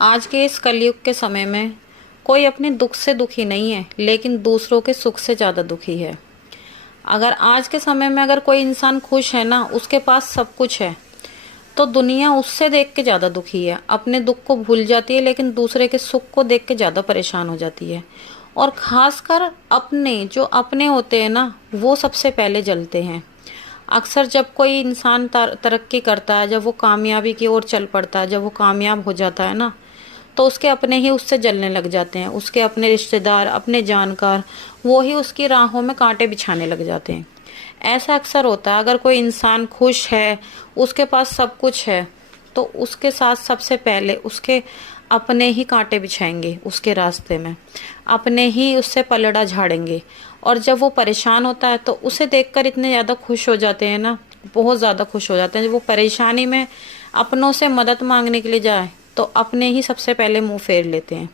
आज के इस कलयुग के समय में कोई अपने दुख से दुखी नहीं है, लेकिन दूसरों के सुख से ज़्यादा दुखी है। अगर आज के समय में अगर कोई इंसान खुश है ना, उसके पास सब कुछ है, तो दुनिया उससे देख के ज़्यादा दुखी है। अपने दुख को भूल जाती है, लेकिन दूसरे के सुख को देख के ज़्यादा परेशान हो जाती है। और खासकर अपने जो अपने होते हैं ना, वो सबसे पहले जलते हैं। अक्सर जब कोई इंसान तरक्की करता है, जब वो कामयाबी की ओर चल पड़ता है, जब वो कामयाब हो जाता है ना, तो उसके अपने ही उससे जलने लग जाते हैं। उसके अपने रिश्तेदार, अपने जानकार, वो ही उसकी राहों में कांटे बिछाने लग जाते हैं। ऐसा अक्सर होता है। अगर कोई इंसान खुश है, उसके पास सब कुछ है, तो उसके साथ सबसे पहले उसके अपने ही कांटे बिछाएंगे उसके रास्ते में, अपने ही उससे पलड़ा झाड़ेंगे। और जब वो परेशान होता है तो उसे देखकर इतने ज़्यादा खुश हो जाते हैं ना, बहुत ज़्यादा खुश हो जाते हैं। जब वो परेशानी में अपनों से मदद मांगने के लिए जाए तो अपने ही सबसे पहले मुंह फेर लेते हैं।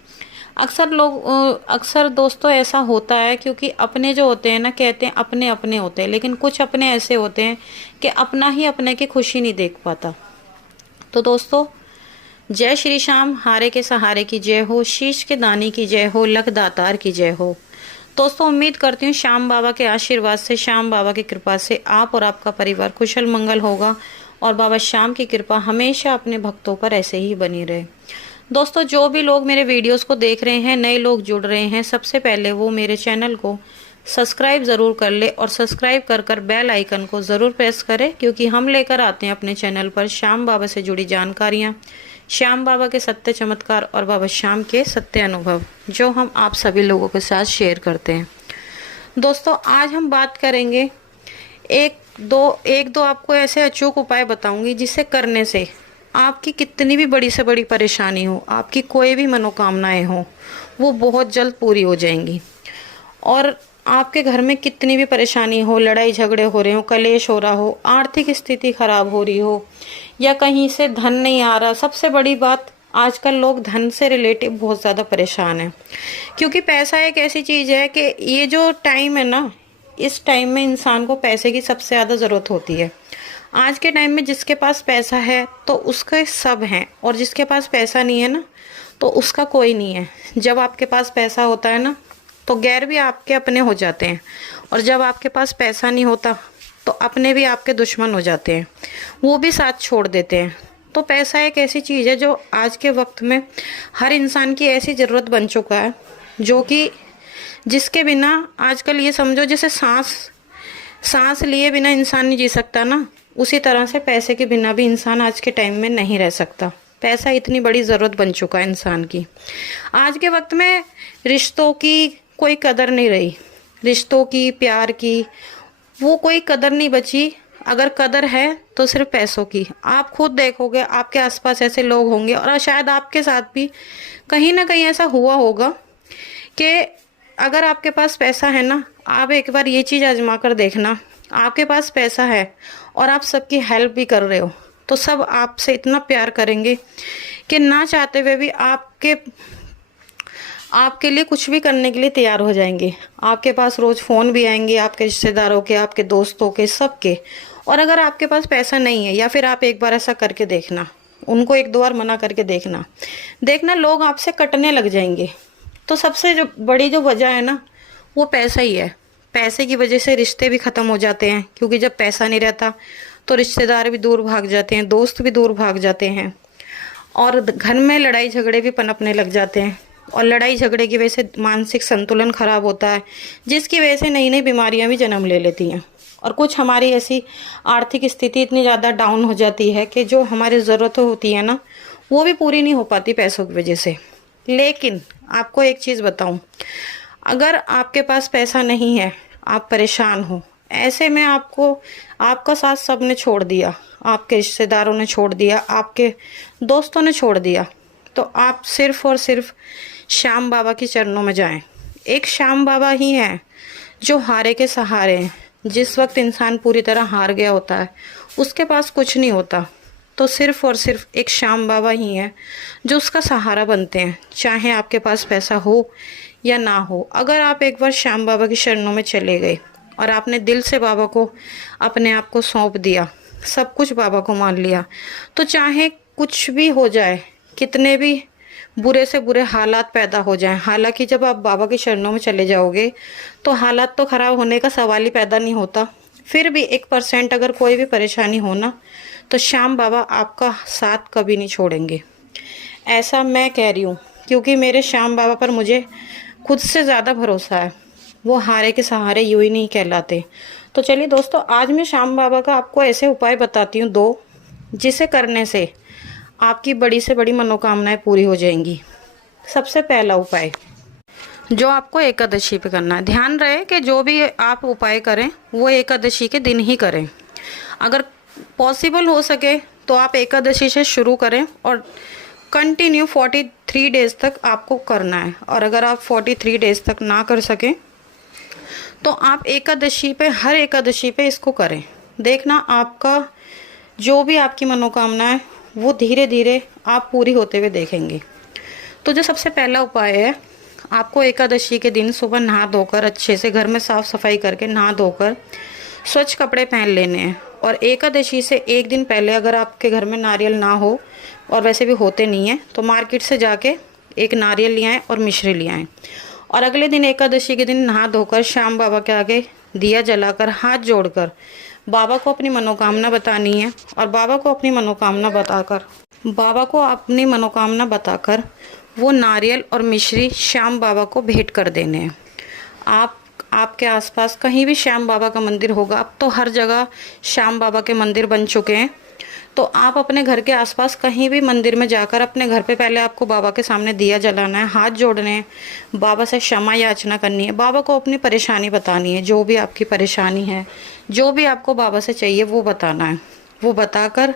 अक्सर दोस्तों ऐसा होता है, क्योंकि अपने जो होते हैं ना, कहते हैं अपने अपने होते हैं, लेकिन कुछ अपने ऐसे होते हैं कि अपना ही अपने की खुशी नहीं देख पाता। तो दोस्तों, जय श्री श्याम, हारे के सहारे की जय हो, शीश के दानी की जय हो, लख दातार की जय हो। दोस्तों, उम्मीद करती हूँ श्याम बाबा के आशीर्वाद से, श्याम बाबा की कृपा से आप और आपका परिवार कुशल मंगल होगा, और बाबा श्याम की कृपा हमेशा अपने भक्तों पर ऐसे ही बनी रहे। दोस्तों, जो भी लोग मेरे वीडियोस को देख रहे हैं, नए लोग जुड़ रहे हैं, सबसे पहले वो मेरे चैनल को सब्सक्राइब ज़रूर कर ले, और सब्सक्राइब कर बेल आइकन को ज़रूर प्रेस करें, क्योंकि हम लेकर आते हैं अपने चैनल पर श्याम बाबा से जुड़ी जानकारियाँ, श्याम बाबा के सत्य चमत्कार और बाबा श्याम के सत्य अनुभव, जो हम आप सभी लोगों के साथ शेयर करते हैं। दोस्तों, आज हम बात करेंगे एक दो आपको ऐसे अचूक उपाय बताऊंगी, जिसे करने से आपकी कितनी भी बड़ी से बड़ी परेशानी हो, आपकी कोई भी मनोकामनाएं हो, वो बहुत जल्द पूरी हो जाएंगी। और आपके घर में कितनी भी परेशानी हो, लड़ाई झगड़े हो रहे हो, कलेश हो रहा हो, आर्थिक स्थिति खराब हो रही हो, या कहीं से धन नहीं आ रहा, सबसे बड़ी बात, आजकल लोग धन से रिलेटिव बहुत ज़्यादा परेशान हैं। क्योंकि पैसा एक ऐसी चीज़ है कि ये जो टाइम है ना, इस टाइम में इंसान को पैसे की सबसे ज़्यादा ज़रूरत होती है। आज के टाइम में जिसके पास पैसा है तो उसके सब हैं, और जिसके पास पैसा नहीं है ना, तो उसका कोई नहीं है। जब आपके पास पैसा होता है ना, तो गैर भी आपके अपने हो जाते हैं, और जब आपके पास पैसा नहीं होता तो अपने भी आपके दुश्मन हो जाते हैं, वो भी साथ छोड़ देते हैं। तो पैसा एक ऐसी चीज़ है जो आज के वक्त में हर इंसान की ऐसी ज़रूरत बन चुका है, जो कि जिसके बिना आजकल ये समझो जैसे सांस लिए बिना इंसान नहीं जी सकता ना, उसी तरह से पैसे के बिना भी इंसान आज के टाइम में नहीं रह सकता। पैसा इतनी बड़ी ज़रूरत बन चुका है इंसान की। आज के वक्त में रिश्तों की कोई कदर नहीं रही, रिश्तों की, प्यार की, वो कोई कदर नहीं बची। अगर कदर है तो सिर्फ पैसों की। आप खुद देखोगे, आपके आसपास ऐसे लोग होंगे, और शायद आपके साथ भी कहीं ना कहीं ऐसा हुआ होगा कि अगर आपके पास पैसा है ना, आप एक बार ये चीज़ आजमा कर देखना, आपके पास पैसा है और आप सबकी हेल्प भी कर रहे हो, तो सब आपसे इतना प्यार करेंगे कि ना चाहते हुए भी आपके लिए कुछ भी करने के लिए तैयार हो जाएंगे। आपके पास रोज़ फ़ोन भी आएंगे, आपके रिश्तेदारों के, आपके दोस्तों के, सबके। और अगर आपके पास पैसा नहीं है, या फिर आप एक बार ऐसा करके देखना, उनको एक दो बार मना करके देखना लोग आपसे कटने लग जाएंगे। तो सबसे जो बड़ी जो वजह है ना, वो पैसा ही है। पैसे की वजह से रिश्ते भी ख़त्म हो जाते हैं, क्योंकि जब पैसा नहीं रहता तो रिश्तेदार भी दूर भाग जाते हैं, दोस्त भी दूर भाग जाते हैं, और घर में लड़ाई झगड़े भी पनपने लग जाते हैं। और लड़ाई झगड़े की वजह से मानसिक संतुलन खराब होता है, जिसकी वजह से नई नई बीमारियां भी जन्म ले लेती हैं। और कुछ हमारी ऐसी आर्थिक स्थिति इतनी ज़्यादा डाउन हो जाती है कि जो हमारी ज़रूरतें होती है ना, वो भी पूरी नहीं हो पाती पैसों की वजह से। लेकिन आपको एक चीज़ बताऊं, अगर आपके पास पैसा नहीं है, आप परेशान हो, ऐसे में आपका साथ सब ने छोड़ दिया, आपके रिश्तेदारों ने छोड़ दिया, आपके दोस्तों ने छोड़ दिया, तो आप सिर्फ और सिर्फ श्याम बाबा के चरणों में जाएं। एक श्याम बाबा ही हैं जो हारे के सहारे हैं। जिस वक्त इंसान पूरी तरह हार गया होता है, उसके पास कुछ नहीं होता, तो सिर्फ और सिर्फ एक श्याम बाबा ही हैं जो उसका सहारा बनते हैं, चाहे आपके पास पैसा हो या ना हो। अगर आप एक बार श्याम बाबा के चरणों में चले गए और आपने दिल से बाबा को अपने आप को सौंप दिया, सब कुछ बाबा को मान लिया, तो चाहे कुछ भी हो जाए, कितने भी बुरे से बुरे हालात पैदा हो जाएं। हालांकि जब आप बाबा के चरणों में चले जाओगे तो हालात तो ख़राब होने का सवाल ही पैदा नहीं होता। फिर भी 1% अगर कोई भी परेशानी हो ना, तो श्याम बाबा आपका साथ कभी नहीं छोड़ेंगे। ऐसा मैं कह रही हूँ, क्योंकि मेरे श्याम बाबा पर मुझे खुद से ज़्यादा भरोसा है। वो हारे के सहारे यूं ही नहीं कहलाते। तो चलिए दोस्तों, आज मैं श्याम बाबा का आपको ऐसे उपाय बताती हूँ 2, जिसे करने से आपकी बड़ी से बड़ी मनोकामनाएं पूरी हो जाएंगी। सबसे पहला उपाय जो आपको एकादशी पे करना है, ध्यान रहे कि जो भी आप उपाय करें वो एकादशी के दिन ही करें। अगर पॉसिबल हो सके तो आप एकादशी से शुरू करें और कंटिन्यू 43 डेज तक आपको करना है। और अगर आप 43 डेज तक ना कर सकें तो आप एकादशी पे, हर एकादशी पे इसको करें। देखना आपका जो भी आपकी मनोकामना है वो धीरे धीरे आप पूरी होते हुए देखेंगे। तो जो सबसे पहला उपाय है, आपको एकादशी के दिन सुबह नहा धोकर, अच्छे से घर में साफ सफाई करके नहा धोकर स्वच्छ कपड़े पहन लेने हैं। और एकादशी से एक दिन पहले अगर आपके घर में नारियल ना हो, और वैसे भी होते नहीं है, तो मार्केट से जाके एक नारियल ले आएँ और मिश्री ले आएँ। और अगले दिन एकादशी के दिन नहा धोकर श्याम बाबा के आगे दिया जलाकर, हाथ जोड़कर बाबा को अपनी मनोकामना बतानी है। और बाबा को अपनी मनोकामना बताकर वो नारियल और मिश्री श्याम बाबा को भेंट कर देने हैं। आपके आसपास कहीं भी श्याम बाबा का मंदिर होगा, अब तो हर जगह श्याम बाबा के मंदिर बन चुके हैं, तो आप अपने घर के आसपास कहीं भी मंदिर में जाकर अपने घर पे पहले आपको बाबा के सामने दिया जलाना है, हाथ जोड़ने हैं, बाबा से क्षमा याचना करनी है, बाबा को अपनी परेशानी बतानी है। जो भी आपकी परेशानी है, जो भी आपको बाबा से चाहिए वो बताना है। वो बताकर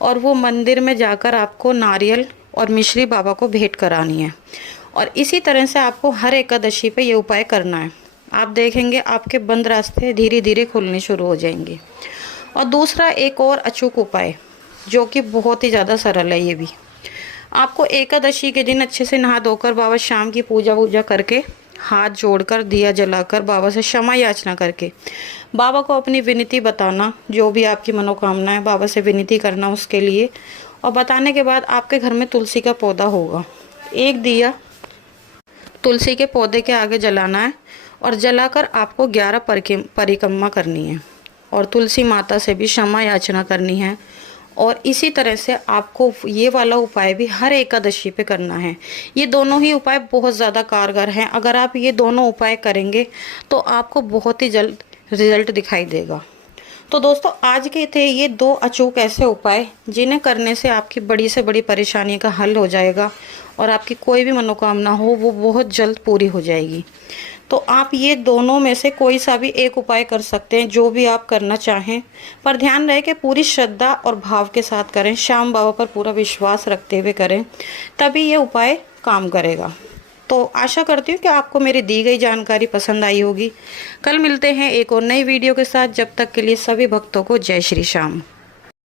और वो मंदिर में जाकर आपको नारियल और मिश्री बाबा को भेंट करानी है। और इसी तरह से आपको हर एकादशी पे ये उपाय करना है। आप देखेंगे आपके बंद रास्ते धीरे धीरे खुलने शुरू हो जाएंगे। और दूसरा एक और अचूक उपाय जो कि बहुत ही ज़्यादा सरल है, ये भी आपको एकादशी के दिन अच्छे से नहा धोकर बाबा शाम की पूजा करके, हाथ जोड़कर, दिया जलाकर, बाबा से क्षमा याचना करके बाबा को अपनी विनती बताना, जो भी आपकी मनोकामना है बाबा से विनती करना उसके लिए। और बताने के बाद आपके घर में तुलसी का पौधा होगा, एक दिया तुलसी के पौधे के आगे जलाना है और जलाकर आपको 11 परिक्रमा करनी है और तुलसी माता से भी क्षमा याचना करनी है। और इसी तरह से आपको ये वाला उपाय भी हर एकादशी पे करना है। ये दोनों ही उपाय बहुत ज़्यादा कारगर हैं। अगर आप ये दोनों उपाय करेंगे तो आपको बहुत ही जल्द रिजल्ट दिखाई देगा। तो दोस्तों, आज के थे ये 2 अचूक ऐसे उपाय जिन्हें करने से आपकी बड़ी से बड़ी परेशानी का हल हो जाएगा और आपकी कोई भी मनोकामना हो वो बहुत जल्द पूरी हो जाएगी। तो आप ये दोनों में से कोई सा भी एक उपाय कर सकते हैं, जो भी आप करना चाहें, पर ध्यान रहे कि पूरी श्रद्धा और भाव के साथ करें, श्याम बाबा पर पूरा विश्वास रखते हुए करें, तभी ये उपाय काम करेगा। तो आशा करती हूँ कि आपको मेरी दी गई जानकारी पसंद आई होगी। कल मिलते हैं एक और नई वीडियो के साथ। जब तक के लिए सभी भक्तों को जय श्री श्याम।